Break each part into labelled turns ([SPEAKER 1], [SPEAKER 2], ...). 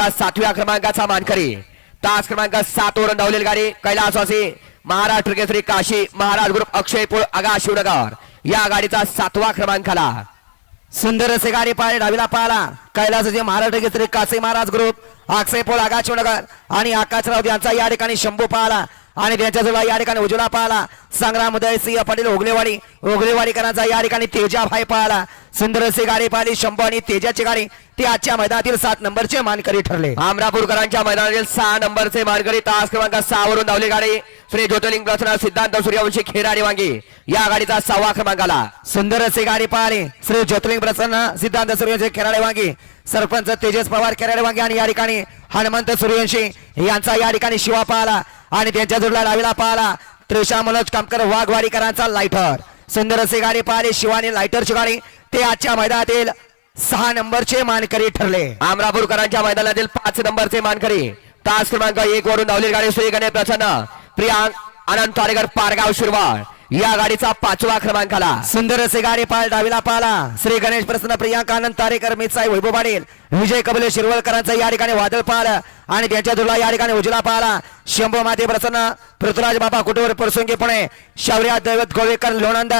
[SPEAKER 1] सातव्या क्रमांकाचा मानकरी. तास क्रमांक सात वरून धावलेली गाडी कैलासवासी महाराष्ट्र केसरी काशी महाराज ग्रुप अक्षयपूर आगा शिवनगर. या गाडीचा सातवा क्रमांक आला
[SPEAKER 2] सुंदर असे गाडी पाहिले डावीला पाहिला कैलासाचे महाराष्ट्र केसरी काशी महाराज ग्रुप अक्षय पोळ आगाशिवनगर आणि आकाशराव यांचा या ठिकाणी शंभू पाहिला आणि त्यांच्याजवळ या ठिकाणी उजला पाहला संग्राम उदय सिंह पाटील ओगलेवाडी ओगलेवाडीकरांचा या ठिकाणी तेजा भाई पाहला सुंदर अशी गाडी पाहिली शंभू आणि तेजाची गाडी. ते आजच्या मैदानातील सात नंबरचे मानकरी ठरले.
[SPEAKER 1] आमरापूरकरांच्या मैदानातील सहा नंबरचे मानकरी तास क्रमांक सहा वरून धावली गाडी. श्री ज्योतिर्लिंग प्रसन्न सिद्धांत सूर्यवंशी खेराडी वांगी. या गाडीचा सहावा क्रमांक आला
[SPEAKER 2] सुंदर असे गाडी पाहिली श्री ज्योतिर्लिंग प्रसन्न सिद्धांत सूर्यवंशी खेराडे वांगी. सरपंच तेजस पवार खेराडे वांगी. आणि या ठिकाणी हनुमंत सूर्यवंशी यांचा या ठिकाणी शिवा पाहला आणि त्यांच्या जोडला डावीला पाहला. त्रिशा मनोज कामकर वाघवारीकरांचा लायटर सुंदर असे गाडी पाहिली शिवानी लायटरची गाडी ते आजच्या मैदानातील सहा नंबरचे मानकरी ठरले.
[SPEAKER 1] आमरापूरकरांच्या मैदानातील पाच नंबरचे मानकरी. तास क्रमांक एक वरून धावलेली गाडी श्री करणे प्रसन्न. प्रिया आनंद तारेकर पारगाव शिरवाळ या गाडीचा पाचवा क्रमांक आला
[SPEAKER 2] सुंदर असे गाडी पाल डावीला पाला श्री गणेश प्रसन्न प्रियांका आनंद तारेकर मिसाई वैभव पाटील. विजय कबले शिरवळकरांचा या ठिकाणी वादळ पाल आणि त्यांच्या दुला या ठिकाणी उजला पाला शंभू माते प्रसन्न पृथ्वीराज बाबा कुटुंब परसुंगी पुणे. शौर्या दैवत गोवेकर लोणंद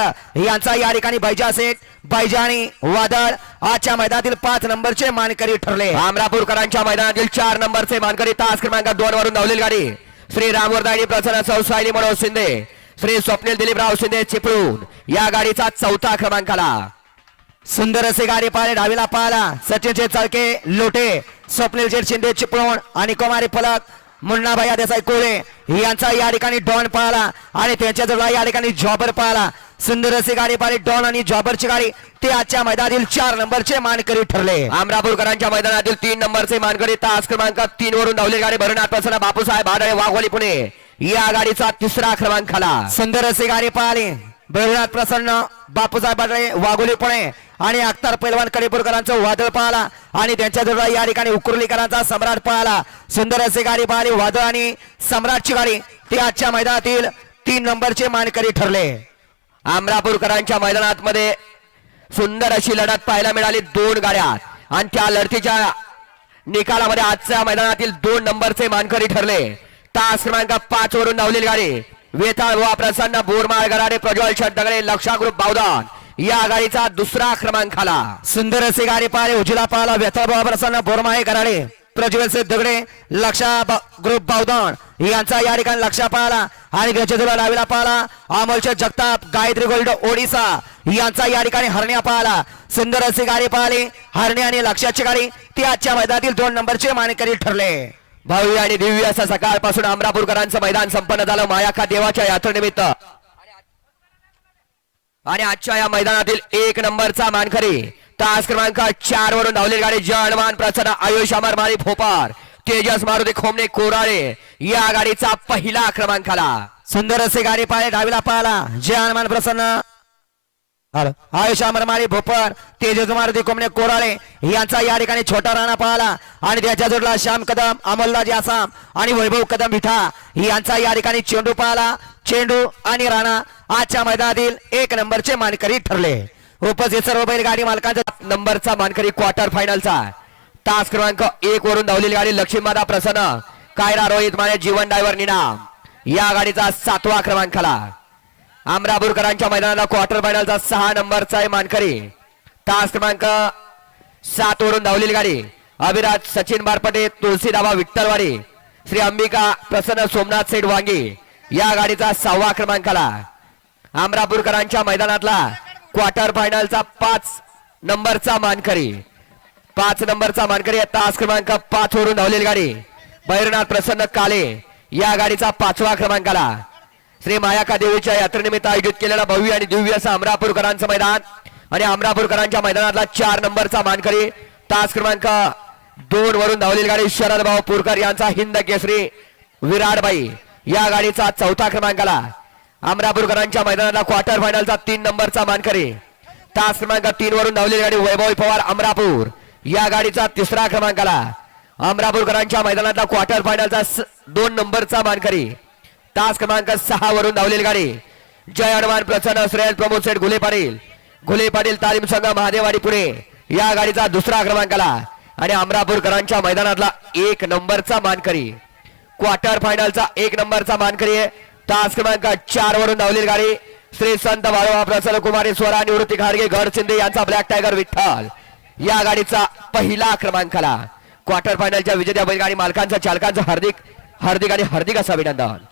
[SPEAKER 2] यांचा या ठिकाणी बैजा सेठ बैजा आणि वादळ आजच्या मैदानातील पाच नंबरचे मानकरी ठरले.
[SPEAKER 1] आमरापूरकरांच्या मैदानातील चार नंबरचे मानकरी तास क्रमांक दोन वरून धावलेली गाडी. श्री रामवर्धानी प्रसन्न सौसायली मनोज शिंदे. श्री स्वप्नील दिलीपराव शिंदे चिपळून या गाडीचा चौथा क्रमांक आला
[SPEAKER 2] सुंदर असे गाडी पाहिले डावीला पाहला. सचिनचे चळके लोटे. स्वप्नील शेठ शिंदे चिपळूण आणि कुमारी फलक. मुन्नाभाई देसाई कोळे. यांचा या ठिकाणी डॉन पाहिला आणि त्यांच्या जवळ या ठिकाणी जॉबर पाहिला. सुंदर असे गाडी पाहिली डॉन आणि जॉबरची गाडी. ते आजच्या मैदानातील चार नंबरचे मानकरी ठरले.
[SPEAKER 1] आमरापूरकरांच्या मैदानातील तीन नंबरचे मानकरी तास क्रमांक तीन वरून धावलेली गाडी भरणात प्रसन्न बापूसाहेब आडळे वाघवाली पुणे. या गाडीचा तिसरा क्रमांक आला.
[SPEAKER 2] सुंदर अशी गाडी पळाली भैरनाथ प्रसन्न बापूसाहेब बाटळे वाघोली पुणे आणि अख्तर पैलवान कडेपूरकरांचं वादळ पाहला आणि त्यांच्या जवळ या ठिकाणी उकुर्लीकरांचा सम्राट पाहला. सुंदर असे गाडी पाहिली वादळ आणि सम्राटची गाडी ती आजच्या मैदानातील तीन नंबरचे मानकरी ठरले.
[SPEAKER 1] आमरापूरकरांच्या मैदानात मध्ये सुंदर अशी लढत पाहायला मिळाली दोन गाड्या. आणि त्या लढतीच्या निकालामध्ये आजच्या मैदानातील दोन नंबरचे मानकरी ठरले. तास क्रमांक पाच वरून धावलेली गाडी. वेताळ व प्रसन्न बोरमाळ गराडे प्रज्वल दगडे लक्षा ग्रुप बावदान. या गाडीचा दुसरा क्रमांक आला
[SPEAKER 2] सुंदर असे गाडी पाहिली उजला पाहला व्यथा बाबा प्रसन्न बोरमाळे गराडे प्रज्वल से दगडे लक्षा ग्रुप बावदान. यांचा या ठिकाणी लक्षा पाहला आणि त्याच्या लावीला पाहला अमोलचे जगताप गायत्री गोल्ड ओडिसा. यांचा या ठिकाणी हरण्या पाहला सुंदर असे गाडी पाहिली हरण्या आणि लक्षाची गाडी. ती आजच्या मैदानातील दोन नंबरचे मानकरी ठरले.
[SPEAKER 1] भव्य आणि दिव्य असं सकाळपासून अमरापूरकरांचं मैदान संपन्न झालं. मायाखा देवाच्या यात्रेनिमित्त. आणि आजच्या या मैदानातील एक नंबरचा मानकरी तास क्रमांक चार वरून धावलेली गाडी जळवान प्रसन्न आयुष अमर मारी फोपार तेजस मारुती खोमणे कोराळे या गाडीचा पहिला क्रमांक आला.
[SPEAKER 2] सुंदर असे गाडी पाहिले डावीला पाहिला जय हनुमान प्रसन्न. आयुषा अमरमारी भोपर तेजस मारुती कोंबडे कोराळे यांचा या ठिकाणी छोटा राणा पाहला. आणि त्याच्या जोडला श्याम कदम अमोलदाजी आसाम आणि वैभव कदम मिठा यांचा या ठिकाणी चेंडू पाहला. चेंडू आणि राणा आजच्या मैदानातील एक नंबरचे मानकरी ठरले. उपस्थित सर्व बैलगाडी मालकांचा
[SPEAKER 1] नंबरचा मानकरी क्वार्टर फायनलचा तास क्रमांक एक वरून धावलेली गाडी लक्ष्मीमादा प्रसन्न. कायरा रोहित माने जीवन डायव्हर निनाम या गाडीचा सातवा क्रमांक आला आमरापूरकरांच्या मैदानाला क्वार्टर फायनलचा सहा नंबरचा आहे मानकरी. तास क्रमांक सात वरून धावलेली गाडी. अभिराज सचिन बारपटे तुळशीदाबा विठ्ठलवाडी श्री अंबिका प्रसन्न सोमनाथ सेठ वांगी. या गाडीचा सहावा क्रमांक आला आमरापूरकरांच्या मैदानातला क्वार्टर फायनलचा पाच नंबरचा मानकरी. पाच नंबरचा मानकरी तास क्रमांक पाच वरून धावलेली गाडी. बैरनाथ प्रसन्न काले. या गाडीचा पाचवा क्रमांक आला श्री मायाका देवीच्या यात्रेनिमित्त आयोजित केलेला भव्य आणि दिव्य असं अमरापूरकरांचं मैदान. आणि अमरापूरकरांच्या मैदानातला चार नंबरचा मानकरी तास क्रमांक दोन वरून धावलेली गाडी शरद भाऊ पुरकर यांचा हिंद केसरी विराटबाई. या गाडीचा चौथा क्रमांक आला अमरापूरकरांच्या मैदानाला क्वार्टर फायनलचा तीन नंबरचा मानकरी. तास क्रमांक तीन वरून धावलेली गाडी वैभव पवार अमरापूर. या गाडीचा तिसरा क्रमांक आला अमरापूरकरांच्या मैदानातला क्वार्टर फायनलचा स- दोन नंबरचा मानकरी. तास क्रमांक सहा वरून धावलेली गाडी. जय हनुमान प्रसन्न श्रेयस प्रमोद सेठ घुले पाटील घुले पाटील तालीम संघ महादेवाडी पुणे. या गाडीचा दुसरा क्रमांक आला. आणि अमरापूरकरांच्या मैदानातला एक नंबरचा मानकरी. क्वार्टर फायनलचा एक नंबरचा मानकरी आहे. तास क्रमांक चार वरून धावलेली गाडी. श्री संत बाळवा प्रसन्न कुमारी स्वरा निवृत्ती खारगे गड शिंदे यांचा ब्लॅक टायगर विठ्ठल. या गाडीचा पहिला क्रमांकाला क्वार्टर फायनलच्या विजेत्या बैलगाडी मालकांचा चालकांचं हार्दिक हार्दिक आणि हार्दिक असं अभिनंदन.